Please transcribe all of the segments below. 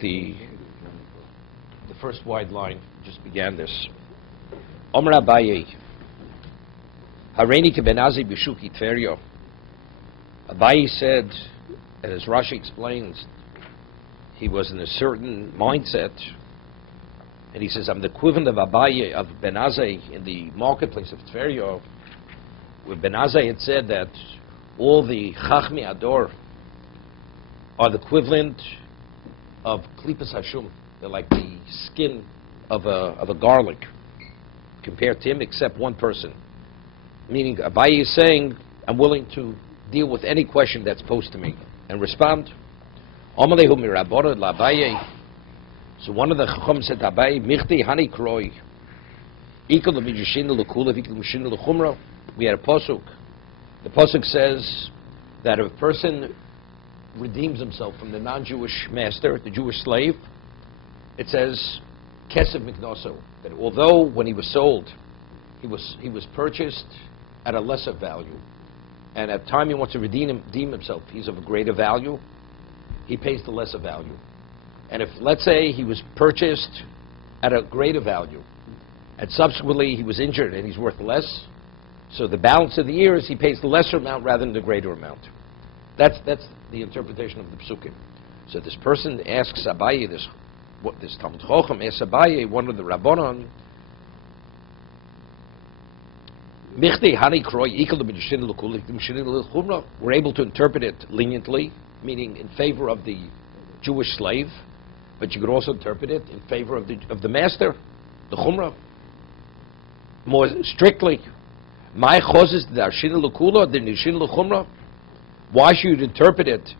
the first wide line. Just began this. Omer Abaye, Hareini kebenazi b'shuki tverio. Abaye said, and as Rashi explains, he was in a certain mindset, and he says, I'm the equivalent of Abaye, of Benazai in the marketplace of Tverio. With Benazai, it said that all the Chachmi Ador are the equivalent of Klipas Hashum. They're like the skin of a garlic compared to him, except one person. Meaning, Abaye is saying, I'm willing to deal with any question that's posed to me and respond. So one of the Chacham said to Abaye, Michti Hani Kroi, we had a pasuk. The pasuk says that if a person redeems himself from the non-Jewish master, the Jewish slave, it says Kesev Miknoso, that although when he was sold, he was purchased at a lesser value, and at the time he wants to redeem himself, he's of a greater value, he pays the lesser value. And if, let's say, he was purchased at a greater value, and subsequently he was injured and he's worth less, so the balance of the years he pays the lesser amount rather than the greater amount. That's the interpretation of the psukim. So this person asks Abaye, this Talmud Chochem asks Abaye, one of the Rabbanon, we're able to interpret it leniently, meaning in favor of the Jewish slave, but you could also interpret it in favor of the master, the Chumrah, more strictly. Why should you interpret it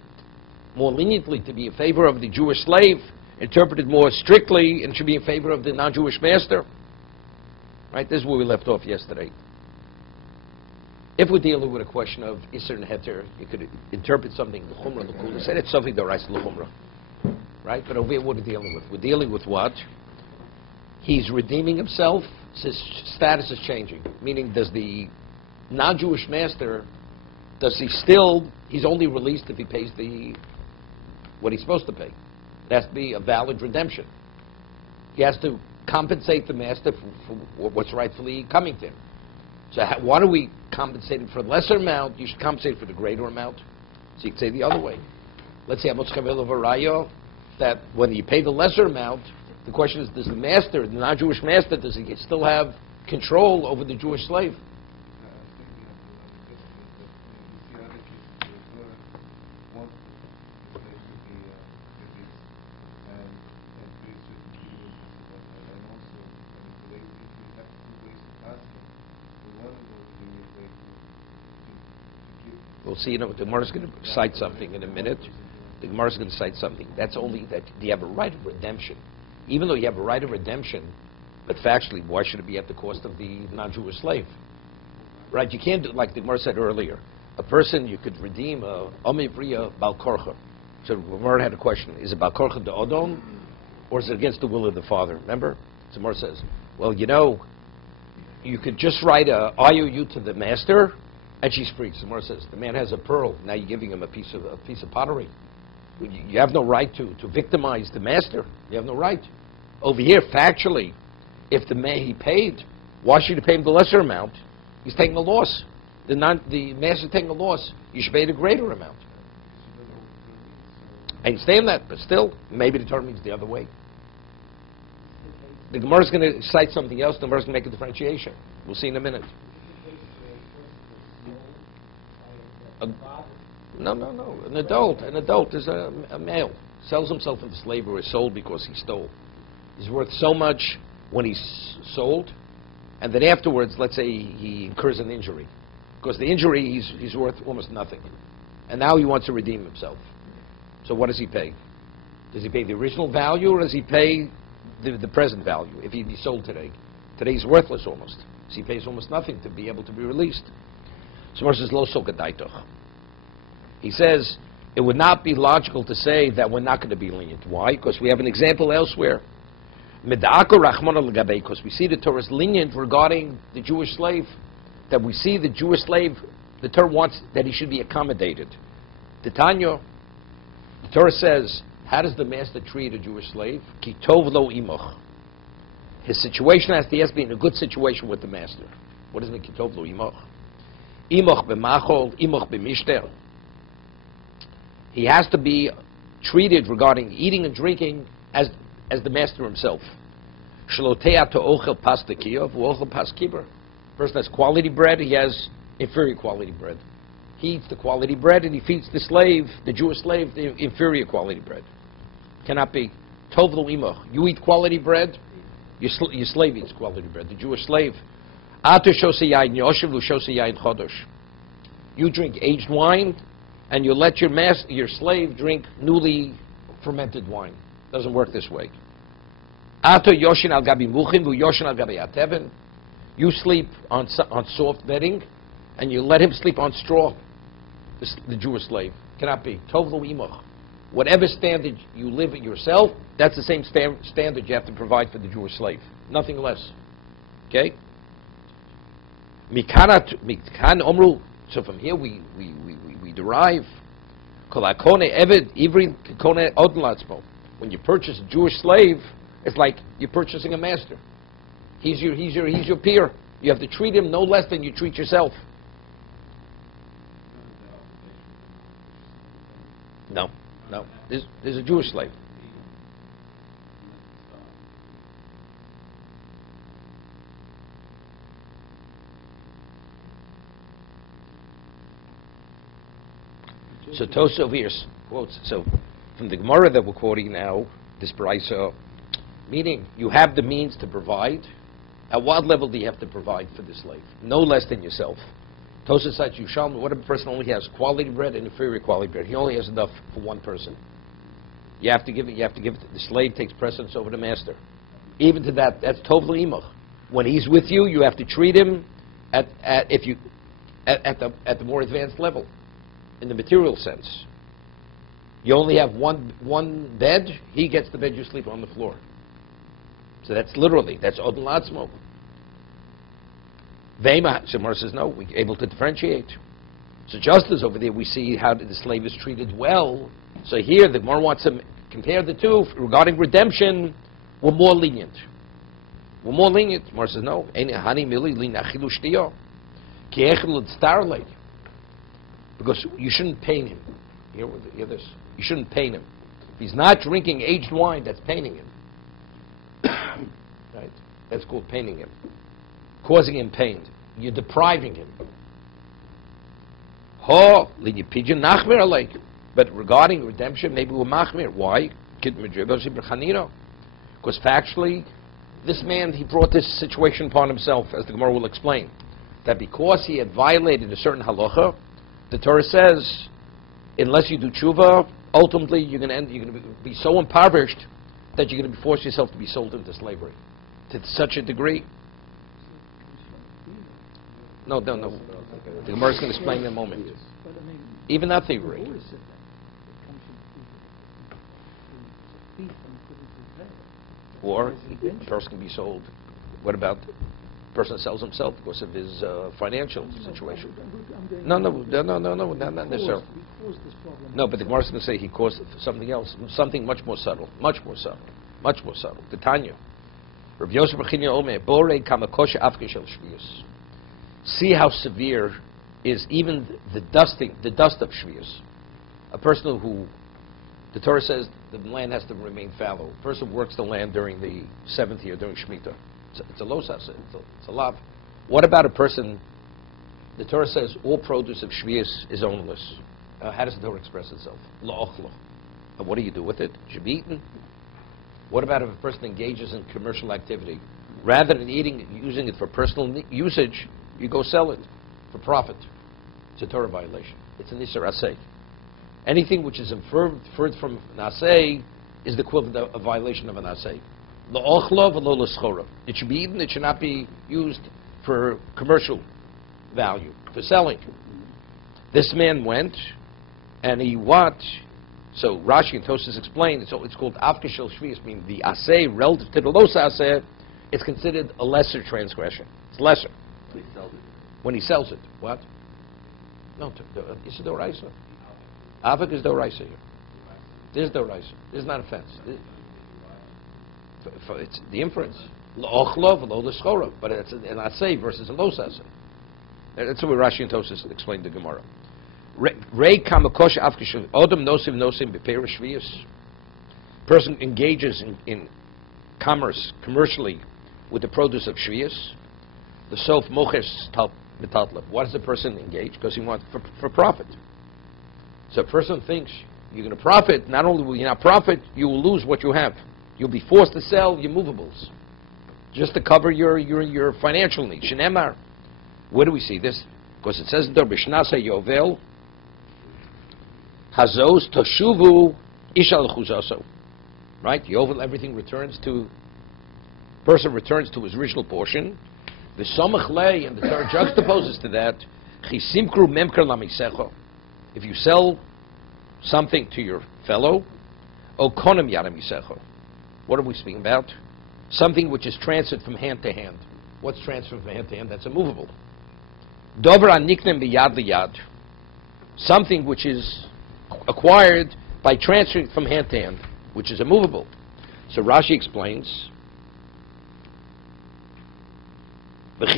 more leniently to be in favor of the Jewish slave, interpret it more strictly and should be in favor of the non-Jewish master? Right, this is where we left off yesterday. If we're dealing with a question of Isser and Heter, you could interpret something, L'chumra, L'kula, say it's something that writes L'chumra. Right? But over here, what are we dealing with? We're dealing with what? He's redeeming himself, his status is changing. Meaning, does the non-Jewish master, he's only released if he pays what he's supposed to pay. It has to be a valid redemption. He has to compensate the master for what's rightfully coming to him. So why do we compensate him for a lesser amount? You should compensate for the greater amount. So you could say the other way. Let's say that when you pay the lesser amount, the question is, does the master, the non-Jewish master, does he still have control over the Jewish slave? We'll see, the Gemara is going to cite something in a minute. The Gemara is going to cite something. That's only that you have a right of redemption. Even though you have a right of redemption, but factually, why should it be at the cost of the non-Jewish slave? Right? You can't do, like the Gemara said earlier, a person, you could redeem a Omivriya Balkorcha. So the Gemara had a question, is it Balkorcha de Odom, or is it against the will of the father? Remember? The Gemara says, well, you could just write a IOU to the master, and she's free. The Gemara says, the man has a pearl, now you're giving him a piece of pottery. You have no right to victimize the master. You have no right. Over here, factually, if he paid, why should you pay him the lesser amount? He's taking a loss. The master's taking a loss. You should pay the greater amount. I understand that, but still, maybe the Torah means the other way. The Gemara is going to cite something else. The Gemara is going to make a differentiation. We'll see in a minute. No. An adult is a male. Sells himself into slavery or is sold because he stole. He's worth so much when he's sold, and then afterwards, let's say he incurs an injury. Because the injury, he's worth almost nothing. And now he wants to redeem himself. So what does he pay? Does he pay the original value, or does he pay the present value? If he'd be sold today, he's worthless almost. So he pays almost nothing to be able to be released. So versus lo sokadaitoch. He says, it would not be logical to say that we're not going to be lenient. Why? Because we have an example elsewhere. Because we see the Torah is lenient regarding the Jewish slave. That we see the Jewish slave, the Torah wants that he should be accommodated. The Tanya, the Torah says, How does the master treat a Jewish slave? Ki tov lo imoch. His situation has to be in a good situation with the master. What does it mean, ki tov lo imoch? Imoch b'machol, imoch b'mishter. He has to be treated regarding eating and drinking as the master himself. Shalotea to ochel pas tekiyov, ochel pas kiber. Person has quality bread, he has inferior quality bread. He eats the quality bread and he feeds the slave, the Jewish slave, the inferior quality bread. Cannot be. Tov lo imoch. You eat quality bread, your slave eats quality bread, the Jewish slave. Ato shosei yain yoshev lu shosei yain chodosh. You drink aged wine, and you let your slave drink newly fermented wine. Doesn't work this way. Ato yoshin al gabi muchin vu yoshin al gabi ateven. You sleep on soft bedding, and you let him sleep on straw. The Jewish slave cannot be. Tov lo imoch. Whatever standard you live at yourself, that's the same standard you have to provide for the Jewish slave. Nothing less. Okay? Mikan omru. So from here we derive. When you purchase a Jewish slave, it's like you're purchasing a master. He's your peer. You have to treat him no less than you treat yourself. No. There's a Jewish slave. So Tosa over here quotes, so from the Gemara that we're quoting now, this Braisa, meaning you have the means to provide. At what level do you have to provide for the slave? No less than yourself. Tosa says, what if a person only has quality bread and inferior quality bread? He only has enough for one person. You have to give it. The slave takes precedence over the master. Even to that, that's tov l'imach. When he's with you, you have to treat him at the more advanced level, in the material sense. You only have one bed. He gets the bed. You sleep on the floor. So that's literally that's odin latzmo. Vema, Gemara says no. We're able to differentiate. So just as over there we see how the slave is treated well. So here the Gemara wants to compare the two regarding redemption. We're more lenient. Gemara says no. Because you shouldn't pain him. Hear this. You shouldn't pain him. If he's not drinking aged wine, that's paining him. Right? That's called paining him. Causing him pain. You're depriving him. But regarding redemption, maybe we're machmir. Why? Because factually, this man, he brought this situation upon himself, as the Gemara will explain. That because he had violated a certain halacha, the Torah says, unless you do tshuva, ultimately you're going to be so impoverished that you're going to force yourself to be sold into slavery. To such a degree. No. The Gemara is going to explain in a moment. Even that theory. Or a person can be sold. What about a person that sells himself because of his financial situation? No, not necessarily. No, but the Gemara is going to say he caused something else, something much more subtle. The Tanya. Rav Yosef Bechina Omer, Borei Kamakosha Afke Shel Shviyus. See how severe is even the dust of Shviyus. A person who, the Torah says the land has to remain fallow. A person works the land during the 7th year, during Shemitah. It's a losas, it's a lav. What about a person, the Torah says all produce of Shviyus is ownerless. How does the Torah express itself? La'ochlo. And what do you do with it? It should be eaten. What about if a person engages in commercial activity? Rather than using it for personal usage, you go sell it for profit. It's a Torah violation. It's an Isser Aseh. Anything which is inferred from an Aseh is the equivalent of a violation of an Aseh. La'ochlo v'lo l'schora. It should be eaten. It should not be used for commercial value, for selling. This man went, and he watched. So Rashi and Tosas explain it's called Afke Shel Shviyus, meaning the Aseh relative to the Los Aseh, it's considered a lesser transgression. It's lesser. When he sells it. What? No, it's a Doraisa. Avik is Doraisa here. This is the rise. This is not a fence. It's the inference. L'ochlo v'lo l'schora. But it's not say versus a lo says. That's what Rashi and Tosas explained the Gemara. Rei kamakosh afkish odom nosim b'peirush shvius. Person engages in commerce commercially with the produce of shvius. The sof moches metatlev. Why does the person engage? Because he wants for profit. So a person thinks you're going to profit. Not only will you not profit, you will lose what you have. You'll be forced to sell your movables just to cover your financial needs. Shenemar. Where do we see this? Because it says in the Bishnasa Yovel, Hazos Toshuvu Ishal Chuzaso. Right? Yovel, everything returns to, person returns to his original portion. The Somach Lei, and the Torah juxtaposes to that, Chisimkru Memker Lamisecho. If you sell something to your fellow, Okonim Yaramisecho. What are we speaking about? Something which is transferred from hand to hand. What's transferred from hand to hand? That's a movable. Dover aniknem biyad liyad. Something which is acquired by transferring from hand to hand, which is a movable. So Rashi explains, if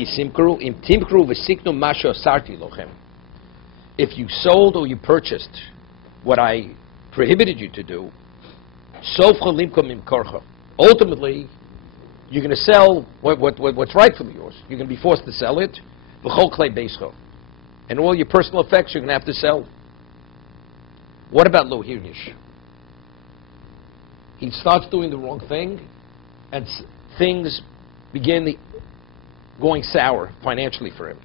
you sold or you purchased what I prohibited you to do, ultimately you're going to sell what's rightfully yours. You're going to be forced to sell it. And all your personal effects you're going to have to sell. What about lo hirgish? He starts doing the wrong thing, and things begin going sour financially for him.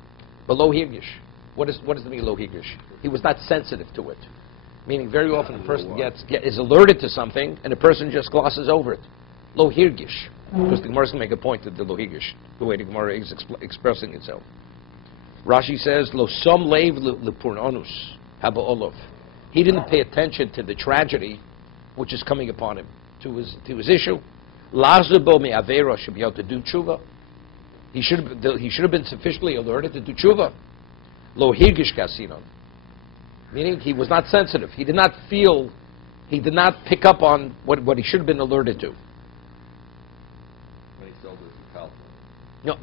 But lo hirgish, what does it mean lo hirgish? He was not sensitive to it. Meaning very often a person is alerted to something, and a person just glosses over it. Lo hirgish. Because the Gemara is going to make a point of the lo hirgish, the way the Gemara is expressing itself. Rashi says, lo som leiv lepurnonus haba olov. He didn't pay attention to the tragedy which is coming upon him, to his issue. Lazabo me avera should be able to do tshuva. He should have been sufficiently alerted to do tshuva. Lo hirgish kasinon. Meaning he was not sensitive. He did not pick up on what he should have been alerted to. When he sold his house. No.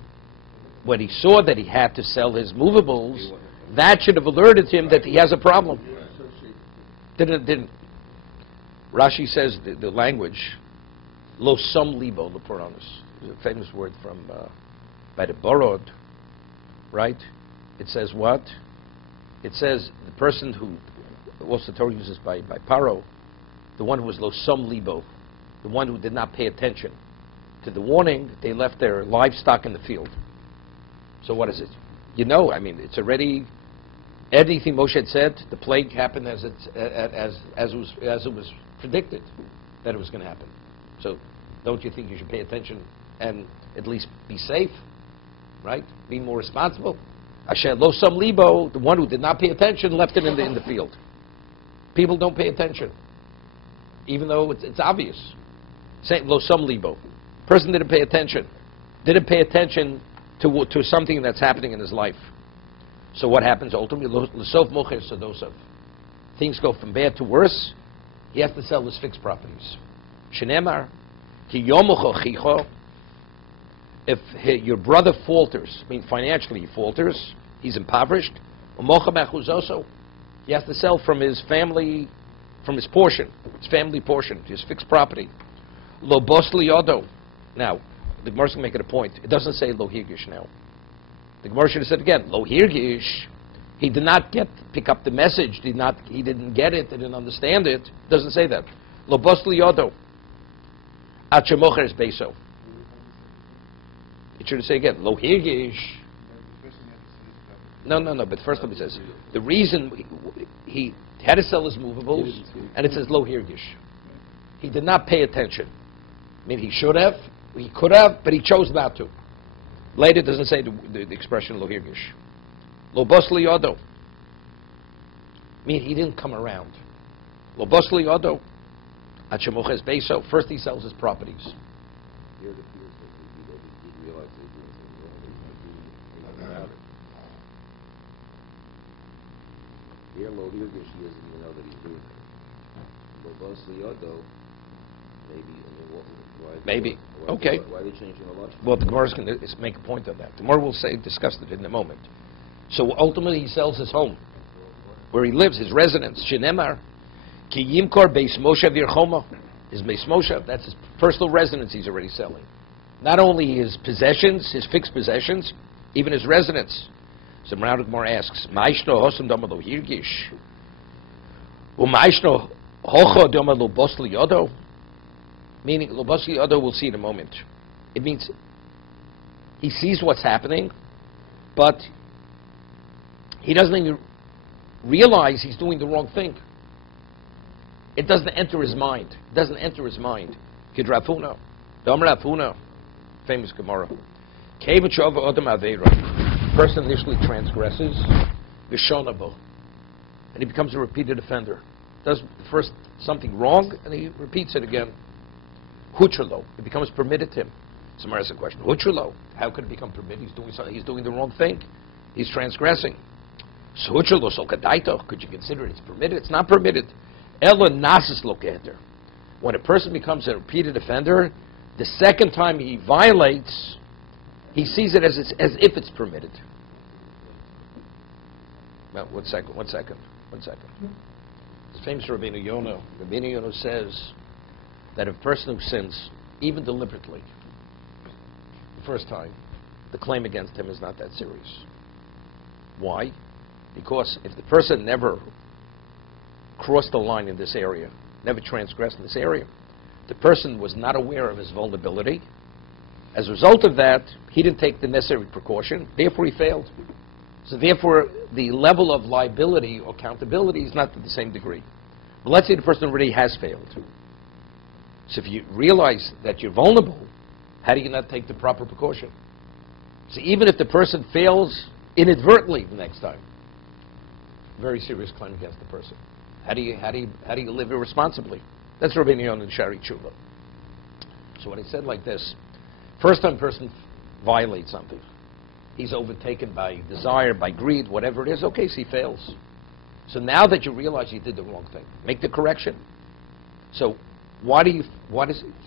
When he saw that he had to sell his movables, that should have alerted him that he has a problem. Didn't. Rashi says the language, lo sum libo leporanus, is a famous word from by the Borod, right? It says what? It says the person who, also the Torah uses by Paro, the one who was lo sum libo, the one who did not pay attention to the warning. They left their livestock in the field. So what is it? It's already, anything Moshe had said, the plague happened as it was predicted that it was going to happen. So don't you think you should pay attention and at least be safe, right? Be more responsible. Asher lo sam libo, the one who did not pay attention, left it in the field. People don't pay attention, even though it's obvious. Say lo sam libo. Person didn't pay attention. Didn't pay attention to something that's happening in his life. So what happens ultimately? Things go from bad to worse. He has to sell his fixed properties. Shenemar, if your brother falters, financially he falters, he's impoverished, he has to sell from his family, from his portion, his family portion, his fixed property. Lo bos liyodo. Now, the Gemara is going to make it a point. It doesn't say lo hirgish now. The Gemara should have said again, lo hirgish. He did not pick up the message. He didn't get it. He didn't understand it. It doesn't say that. Lo bos liyodo. At shemocher es beso. It should say again, lo hirgish. No. But first it says the reason he had to sell his movables, and it says lo hirgish. He did not pay attention. He should have. He could have, but he chose not to. Later, it doesn't say the expression lo hirgish. Lo bos liyodo. He didn't come around. Lo bos liyodo. At shemoches beso. First, he sells his properties. Here it appears that he didn't realize that he was doing something wrong. Here, lo hirgish, he doesn't even know that he's doing it. Toldos Yodo, maybe, why, Maybe. Why, Okay. Why are they changing a lot? Well, the Gemara is going to make a point of that. The Gemara will discuss it in a moment. So ultimately, he sells his home, where he lives, his residence. Shenemar, ki yimkor beis Moshe v'irchoma. His beis Moshe, that's his personal residence he's already selling. Not only his possessions, his fixed possessions, even his residence. So the Gemara asks, Ma'ishno hosam damalo hirgish. U'ma'ishno hocho damalo bos liyodo. Meaning, lo bos liyodo, we'll see in a moment. It means he sees what's happening, but he doesn't even realize he's doing the wrong thing. It doesn't enter his mind. It doesn't enter his mind. Kid Rafuna, Dam Rafuna, famous Gemara. Kevachov Adam Aveira. Person initially transgresses, Vishonabo, and he becomes a repeated offender. Does first something wrong, and he repeats it again. Hutralo, it becomes permitted to him. Somebody asks a question. Hutralo, how could it become permitted? He's doing something. He's doing the wrong thing. He's transgressing. So hutralo so kadaito. Could you consider it's permitted? It's not permitted. Ella nasis loketer. When a person becomes a repeated offender, the second time he violates, he sees it as if it's permitted. Well, one second. It's famous Rabbeinu Yonah. Rabbeinu Yonah says that a person who sins, even deliberately, the first time, the claim against him is not that serious. Why? Because if the person never crossed the line in this area, never transgressed in this area, the person was not aware of his vulnerability. As a result of that, he didn't take the necessary precaution, therefore he failed. So therefore, the level of liability or accountability is not to the same degree. But let's say the person already has failed. So if you realize that you're vulnerable, how do you not take the proper precaution? So even if the person fails inadvertently the next time, very serious claim against the person. How do you live irresponsibly? That's Rabbeinu Yonah and Shari Tshuva. So what he said like this: first time person violates something, he's overtaken by desire, by greed, whatever it is. Okay, so he fails. So now that you realize you did the wrong thing, make the correction. So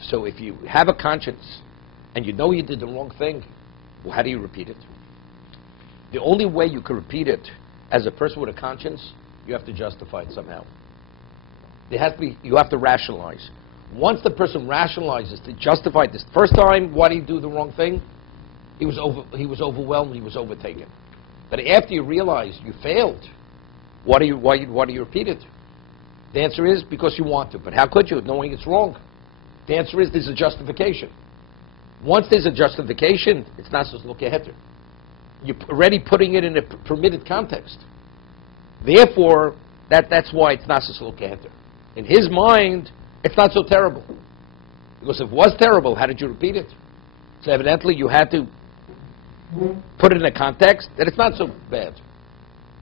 so if you have a conscience and you know you did the wrong thing, well, how do you repeat it? The only way you can repeat it as a person with a conscience, you have to justify it somehow. You have to rationalize. Once the person rationalizes to justify this first time, why did he do the wrong thing? He was overwhelmed, he was overtaken. But after you realize you failed, why do you repeat it? The answer is because you want to. But how could you, knowing it's wrong? The answer is there's a justification. Once there's a justification, it's not supposed to look ahead. You're already putting it in a permitted context. Therefore, that's why it's not supposed to look ahead. In his mind, it's not so terrible. Because if it was terrible, how did you repeat it? So evidently you had to put it in a context that it's not so bad.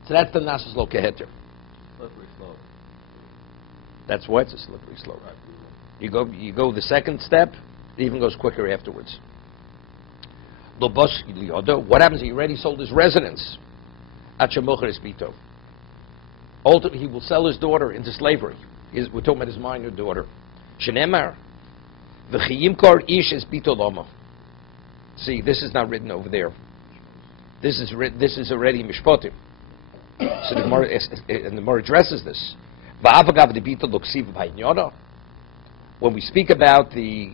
So that's the nasus lo keheter. Slippery slope. That's why it's a slippery slope. You go the second step, it even goes quicker afterwards. What happens if he already sold his residence? Ultimately, he will sell his daughter into slavery. We're talking about his minor daughter. Shenemar, v'chiyimkar ish es bito lama. See, this is not written over there. This is already mishpatim. So the Gemara addresses this. When we speak about the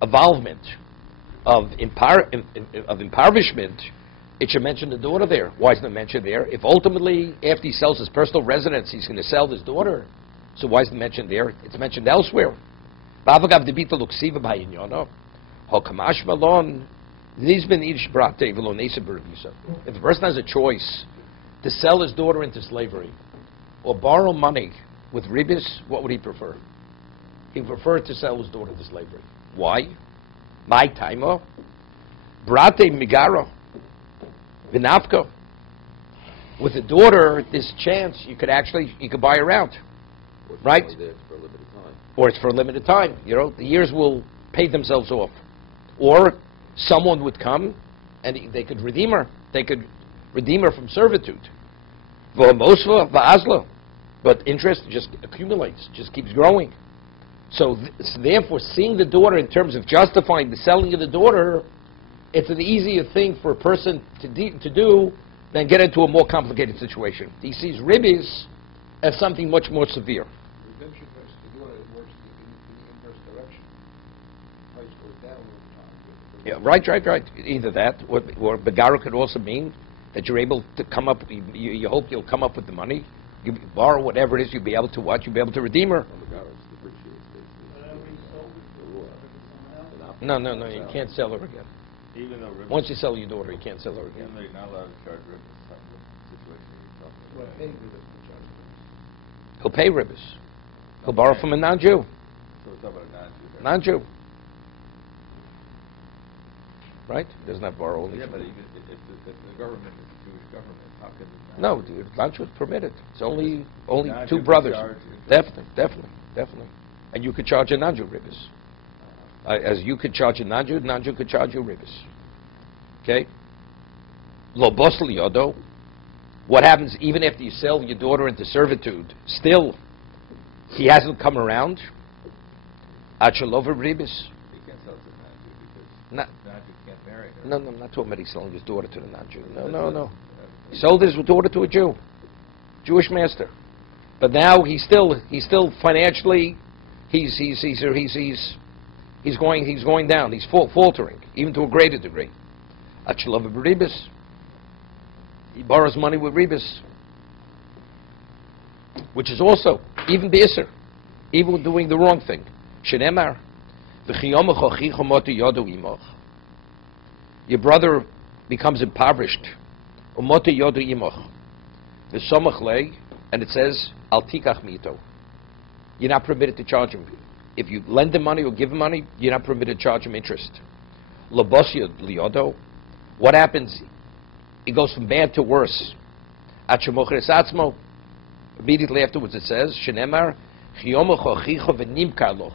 involvement of impoverishment, it should mention the daughter there. Why isn't it mentioned there? If ultimately, after he sells his personal residence, he's going to sell his daughter, so why isn't it mentioned there? It's mentioned elsewhere. If a person has a choice to sell his daughter into slavery or borrow money with ribis, what would he prefer? He would prefer to sell his daughter into slavery. Why? My taimo, brate migaro, vinafko. With a daughter, this chance you could buy her out, right? Or it's for a limited time. You know, the years will pay themselves off. Or someone would come and they could redeem her. They could redeem her from servitude. V'mosva v'azla. But interest just accumulates, just keeps growing. So therefore, seeing the daughter in terms of justifying the selling of the daughter, it's an easier thing for a person to do than get into a more complicated situation. He sees ribbis as something much more severe. Redemption versus the daughter works in the inverse direction. Price goes down over time. Yeah, right. Either that, or Begara could also mean that you're able to come up, you hope you'll come up with the money, you borrow whatever it is, you'll be able to what? You'll be able to redeem her. No, you can't sell her again. Even though Once you sell your daughter, you can't sell her even again. though you're not allowed to charge ribbis, situation you're talking about. He'll pay ribbis. He'll borrow from a non-Jew. So we're talking about a non-Jew. Non-Jew. Right? He doesn't have to borrow only. Yeah, but even if the government is a Jewish government, how can the No, dude, non-Jew is permitted. It's only non-Jew two can brothers. charge Definitely. And you could charge a non-Jew ribbis. As you could charge a non-Jew could charge you ribbis. Okay? Lo bos liyodo. What happens even after you sell your daughter into servitude? Still, he hasn't come around. Achalova ribbis. He can't sell to the non-Jew because Not- the non-Jew can't marry her. No, I'm not talking about he's selling his daughter to the non-Jew. No. He sold his daughter to a Jew, Jewish master. But now he's still financially, he's going down. He's faltering, even to a greater degree. Achalova ribis. He borrows money with ribis, which is also even b'isser, even doing the wrong thing. Shenemar, your brother becomes impoverished. Umota yodu imoch. V'somach lei, and it says al tikach mito. You're not permitted to charge him. If you lend him money or give him money, you're not permitted to charge him interest. Lobosya liodo. What happens? It goes from bad to worse. Achamochres atzmo. Immediately afterwards it says, Shenemar, chiyomocho chicho v'nimkar loch.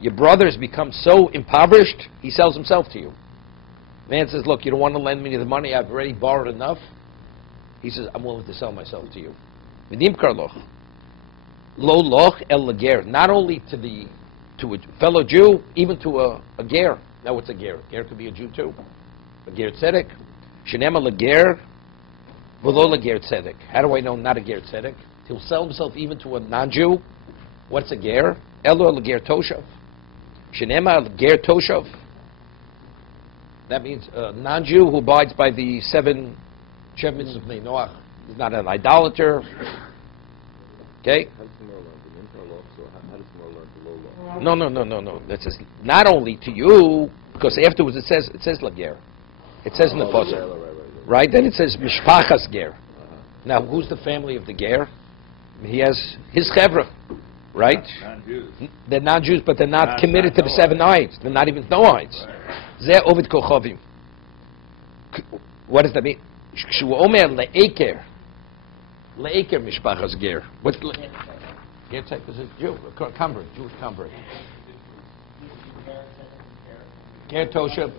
Your brother has become so impoverished, he sells himself to you. Man says, look, you don't want to lend me the money, I've already borrowed enough. He says, I'm willing to sell myself to you. V'nimkar loch. Lo loch el lager. Not only to a fellow Jew, even to a ger. Now what's a ger? Ger could be a Jew too. A ger tzedek. Shenema lager, v'lo lager tzedek. How do I know not a ger tzedek? He'll sell himself even to a non-Jew. What's a ger? Elo lager toshav. Shenema lager toshav. That means a non-Jew who abides by the seven mitzvahs of Bnei Noach. He's not an idolater. Okay? How does Gemara learn the mintar loch? So how does Gemara learn the low loch? No. That says not only to you, because afterwards it says lager. It says in the pasuk, right? Then it says mishpachas ger. Now, who's the family of the ger? He has his chevra, right? Non-Jews. They're non-Jews, but they're not committed to the seven Noahites. They're not even Noahites. Zeh ovid kochavim. What does that mean? Shu omer le'eker mishpachas ger. What's ger type? Is a Jew, a convert, Jewish convert. Ger Toshav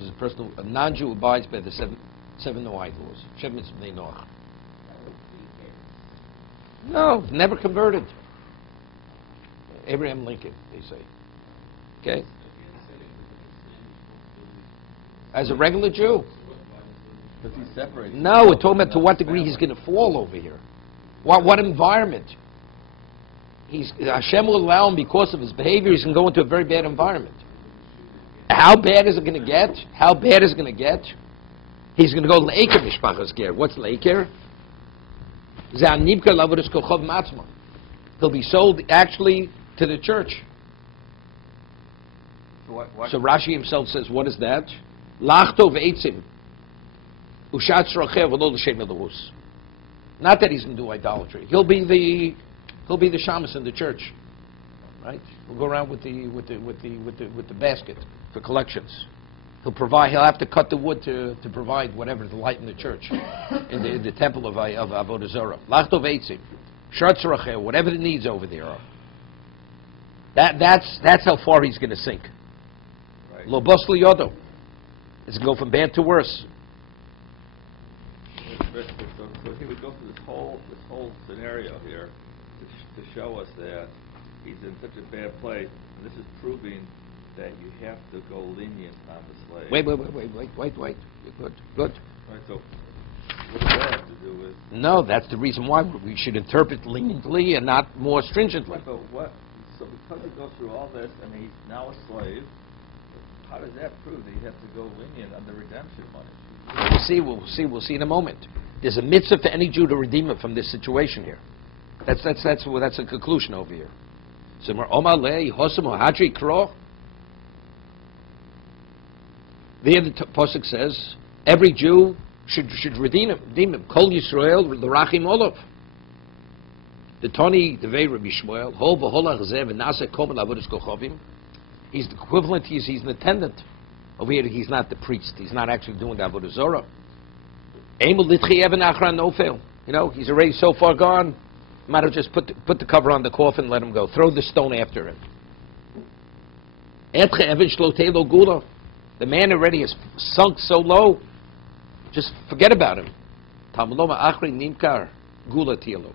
is a person, a non-Jew who abides by the seven Noahide laws. Seven mitzvahs Bnei Noach. No, never converted. Abraham Lincoln, they say. Okay? As a regular Jew. But he's separated. No, we're talking about to what degree he's going to fall over here. What environment? Hashem will allow him, because of his behavior, he's going to go into a very bad environment. How bad is it going to get? He's going to go le'eker mishpachas ger. What's le'eker? He'll be sold actually to the church. So Rashi himself says, what is that? Lachto ve'etzim. Ushatz rochev v'lo l'shem elahus. Not that he's going to do idolatry. He'll be the shamus in the church, right? We'll go around with the basket for collections. He'll have to cut the wood to provide whatever to light in the church, in the temple of Avodah Zarah. Lachto ve'etzim, shatz rochev, whatever the needs over there are. That's how far he's going to sink. Right. Lo bos liyodo. It's going to go from bad to worse. So he would go through this whole scenario here to show us that he's in such a bad place. And this is proving that you have to go lenient on the slave. Wait. Good. Right, so what does that have to do with? No, that's the reason why we should interpret leniently and not more stringently. Right, but what? So because he goes through all this and he's now a slave, how does that prove that you have to go lenient on the redemption money? We'll see in a moment. There's a mitzvah for any Jew to redeem him from this situation here. That's a conclusion over here. So there the pasuk says every Jew should redeem him. Kol Yisrael l'rachim olav. The Tani Devei Rabbi Shmuel Hol v'holach zev v'naseh kol avodas kochavim. He's the equivalent. He's an attendant. Over here, he's not the priest. He's not actually doing the avodah zorah. Emel litchi even achran nofel. You know, he's already so far gone. Might have just put the cover on the coffin and let him go. Throw the stone after him. Etche even shlotei lo gula. The man already is sunk so low. Just forget about him. Talmud loma achri nimkar gula tielo.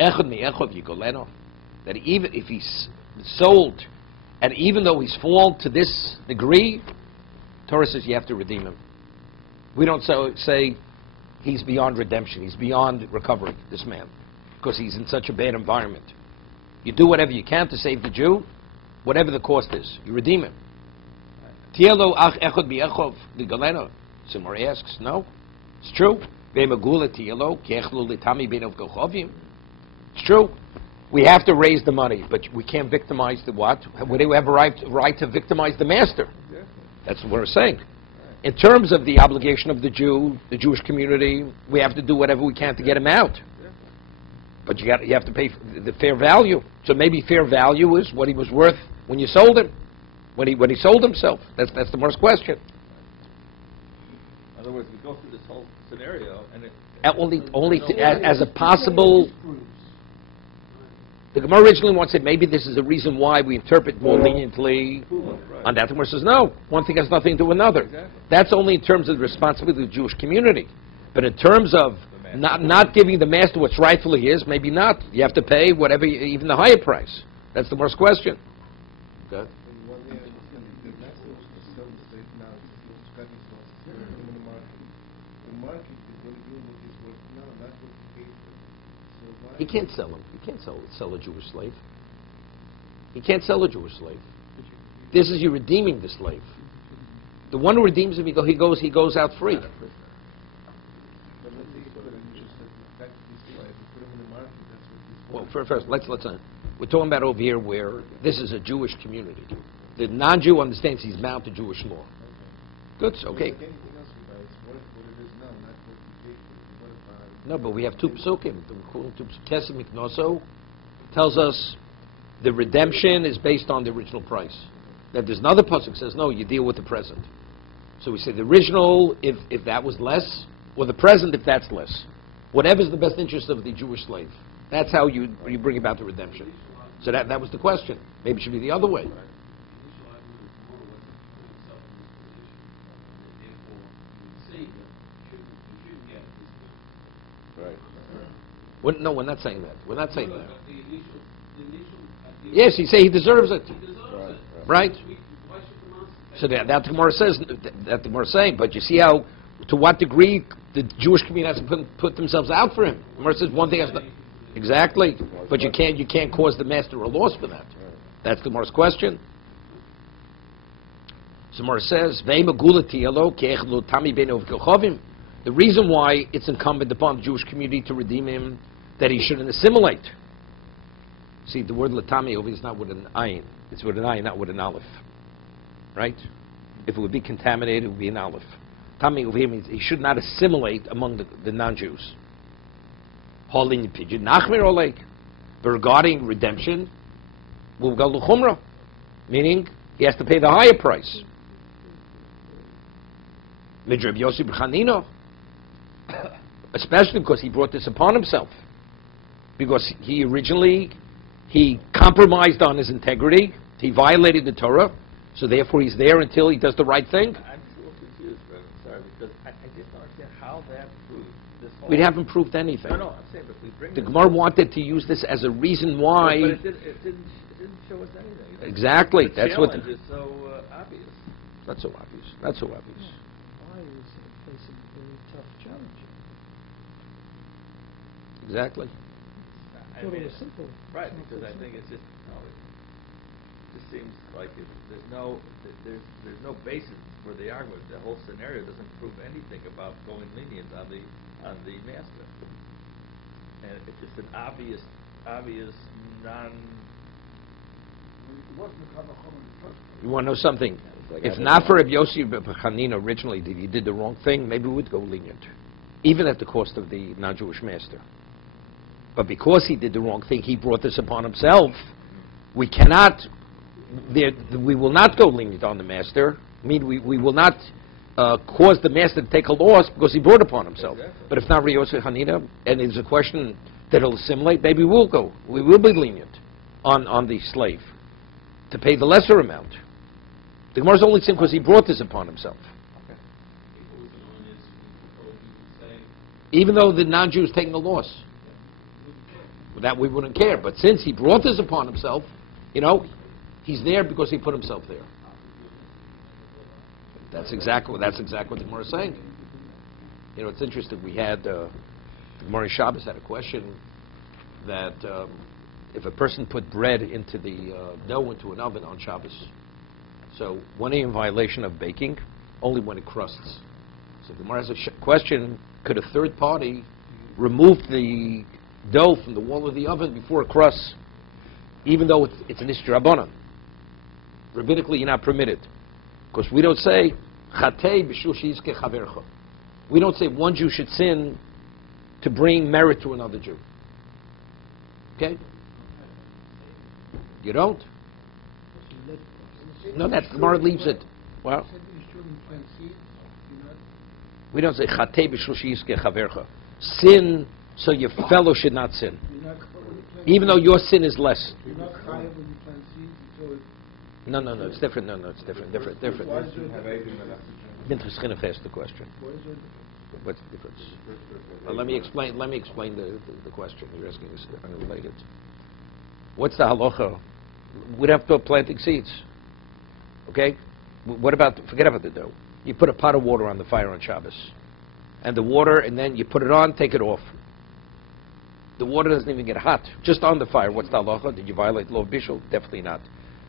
Echad mi echad yigoleno. That even if he's sold, and even though he's fallen to this degree, Torah says you have to redeem him. We don't say he's beyond redemption. He's beyond recovery, this man, because he's in such a bad environment. You do whatever you can to save the Jew, whatever the cost is. You redeem him. Tielo ach echad bi'echov ligaleno. Somewhere asks, no, it's true. Ve'magula tielo ke'echlu litami benov kochavim. It's true. We have to raise the money, but we can't victimize the what? We have a right to victimize the master. That's what we're saying. In terms of the obligation of the Jew, the Jewish community, we have to do whatever we can to get him out. But you have to pay the fair value. So maybe fair value is what he was worth when you sold him, when he sold himself. That's the first question. In other words, we go through this whole scenario, and as a possible. The Gemara originally wants to say maybe this is a reason why we interpret more leniently on that. The Gemara says no, one thing has nothing to do with another. Exactly. That's only in terms of the responsibility of the Jewish community. But in terms of not giving the master what's rightfully his, maybe not. You have to pay whatever, even the higher price. That's the first question. Okay. He can't sell him. He can't sell a Jewish slave. He can't sell a Jewish slave. This is you redeeming the slave. The one who redeems him, he goes out free. Well, first, let's. We're talking about over here where this is a Jewish community. The non-Jew understands he's bound to Jewish law. Good. Okay. No, but we have two psukim. Kesed Miknoso tells us the redemption is based on the original price. That there's another pasuk that says no, you deal with the present. So we say the original if that was less, or the present if that's less. Whatever's the best interest of the Jewish slave. That's how you bring about the redemption. So that was the question. Maybe it should be the other way. No, we're not saying that. We're not saying that. Yes, he say he deserves it. Right? So that the Gemara says that the Gemara is saying, but you see how, to what degree the Jewish community has to put themselves out for him. The Gemara says one thing has to, exactly, but you can't cause the master a loss for that. That's the Gemara's question. So the Gemara says, the reason why it's incumbent upon the Jewish community to redeem him, that he shouldn't assimilate. See, the word latami over is not with an ayin. It's with an ayin, not with an aleph. Right? If it would be contaminated, it would be an aleph. Tami over here means he should not assimilate among the non-Jews. But regarding redemption, we'll go l'chumra, meaning he has to pay the higher price. Midrab Yosef B'Chanino, especially because he brought this upon himself. Because he compromised on his integrity, he violated the Torah, so therefore he's there until he does the right thing. I'm still confused, brother. Sorry, because I just don't understand how that proves this whole We haven't proved anything. No, I'm saying, but if we bring The this Gemara up- wanted to use this as a reason why. But it didn't show us anything. Exactly, The that's what. challenge is so obvious. Not so obvious. Not so obvious. Why is facing a very tough challenge? Exactly. I Thought mean, it was simple. right, Not because so I think simple. it's just, it just seems like there's no basis for the argument. The whole scenario doesn't prove anything about going lenient on the master. And it's just an obvious non. It wasn't a Kalatsky in the first place. You want to know something? Like If I don't not for know. Rabbi Yossi Rabbi Chanina originally, he did the wrong thing, maybe we would go lenient, even at the cost of the non-Jewish master. But because he did the wrong thing, he brought this upon himself. We cannot, we will not go lenient on the master. I mean, we will not cause the master to take a loss because he brought it upon himself. Exactly. But if not Rabbi Yossi Chanina, and it's a question that will assimilate, maybe we'll go. We will be lenient on the slave to pay the lesser amount. The Gemara is only saying because he brought this upon himself. Even though the non-Jew is taking a loss. That we wouldn't care. But since he brought this upon himself, he's there because he put himself there. That's exactly what the Gemara is saying. It's interesting. We had, the Gemara Shabbos had a question that if a person put bread into the dough into an oven on Shabbos, so when are you in violation of baking? Only when it crusts. So the Gemara has a question, could a third party remove the dough from the wall of the oven before it crusts, even though it's an Ishtir Rabbanan? Rabbinically, you're not permitted. Because we don't say, Chatei b'shul she'yizkeh chavercha. We don't say one Jew should sin to bring merit to another Jew. Okay? You don't? No, that Gemara leaves it. Well, we don't say Chatei b'shul she'yizkeh chavercha. Sin so your fellow should not sin. Even though your sin is less. You're not chayav when you plant seeds until it... No, it's different. No, it's different. Why is it Minchas Chinuch asked the question. What is it? What's the difference? Let me explain the question. You're asking is unrelated. What's the halacha? We'd have to stop planting seeds. Okay? Forget about the dough. You put a pot of water on the fire on Shabbos. And the water, and then you put it on, take it off. The water doesn't even get hot. Just on the fire. What's the halacha? Did you violate the law of Bishul? Definitely not.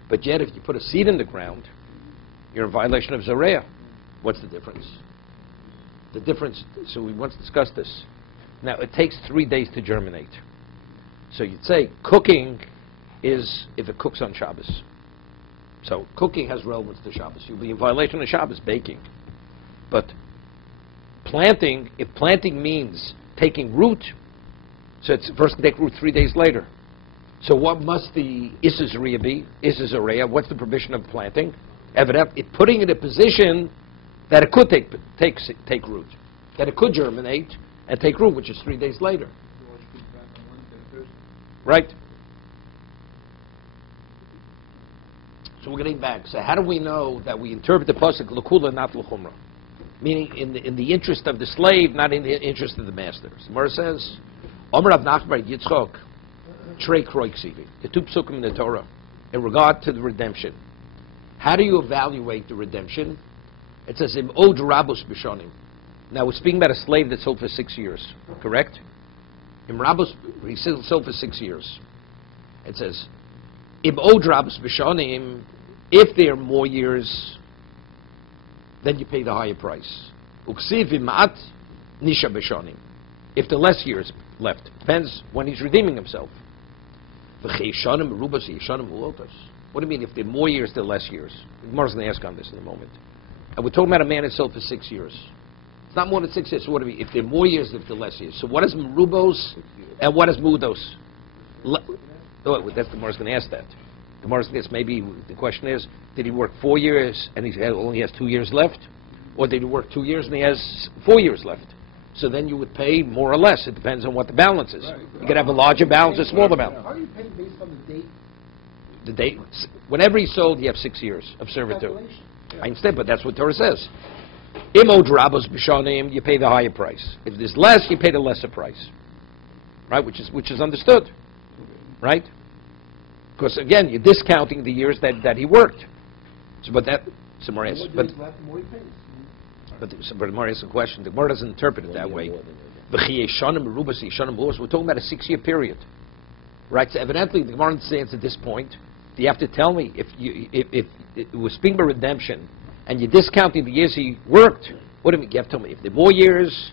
But yet, if you put a seed in the ground, you're in violation of Zareah. What's the difference? The difference, so we once discussed this. Now, it takes 3 days to germinate. So you'd say cooking is if it cooks on Shabbos. So cooking has relevance to Shabbos. You'll be in violation of Shabbos, baking. But planting, if planting means taking root, so it's first to take root 3 days later. So what must the Issa be? Issa Zareah, what's the provision of planting? Evidently, putting it in a position that it could take root, that it could germinate and take root, which is 3 days later. Right? So we're getting back. So how do we know that we interpret the pasuk l'kula, not l'chumra? Meaning in the interest of the slave, not in the interest of the master. The Gemara says, Omer Rav Nachman Yitzchok, Trei Kroiksivi, the two psukim in the Torah, in regard to the redemption. How do you evaluate the redemption? It says, Im od rabos b'shonim. Now we're speaking about a slave that sold for 6 years, correct? Im rabos, he sold for 6 years. It says, Im od rabos b'shonim, if there are more years, then you pay the higher price. Uksiv imat nisha b'shonim. If the less years left, depends when he's redeeming himself. What do you mean if there are more years, there are less years? Gemara's going to ask on this in a moment. And we're talking about a man that sold for 6 years. It's not more than 6 years. So what do we mean? If there are more years, if there are less years. So what is merubos and what is mudos? That's Gemara's going to ask that. Gemara's going to ask, maybe the question is, did he work 4 years and he only has 2 years left? Or did he work 2 years and he has 4 years left? So then you would pay more or less. It depends on what the balance is. You could have a larger balance or smaller balance. How do you pay based on the date? The date, whenever he sold, you have 6 years of servitude. Calculation. I understand, but that's what Torah says. Imod Rabos B'Shanim, you pay the higher price. If there's less, you pay the lesser price. Right? Which is understood. Right? Because again, you're discounting the years that he worked. So, but that, so Gemara asks, but Gemara asks a question. The Gemara doesn't interpret it that way. We're talking about a 6-year period, right? So evidently, the Gemara understands at this point. You have to tell me if it was speaking about redemption, and you're discounting the years he worked. What do you mean? You have to tell me if the more years,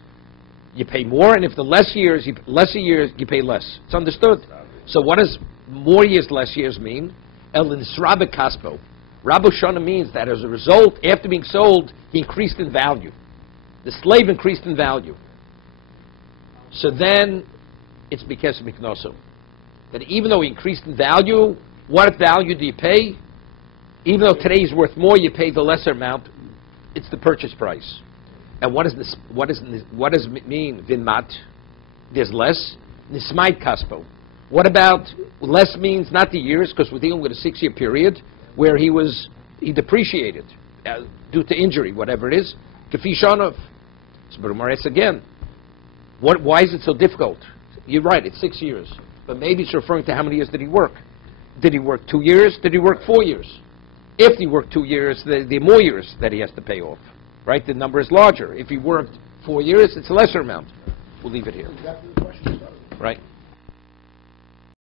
you pay more, and if the lesser years, you pay less. It's understood. So what does more years, less years mean? El nisrabe kaspo. Rabbi Shana means that as a result, after being sold, he increased in value. The slave increased in value. So then, it's because of miknoso. That even though he increased in value, what value do you pay? Even though today he's worth more, you pay the lesser amount. It's the purchase price. And what does it mean? Vinmat, there's less. Nismaid kaspo. What about less means not the years, because we're dealing with a 6-year period where he depreciated due to injury, whatever it is. Kafi Shanov. So Gemara again. Why is it so difficult? You're right, it's 6 years. But maybe it's referring to how many years did he work? Did he work 2 years? Did he work 4 years? If he worked 2 years, the more years that he has to pay off. Right? The number is larger. If he worked 4 years, it's a lesser amount. We'll leave it here. Exactly the question. Right?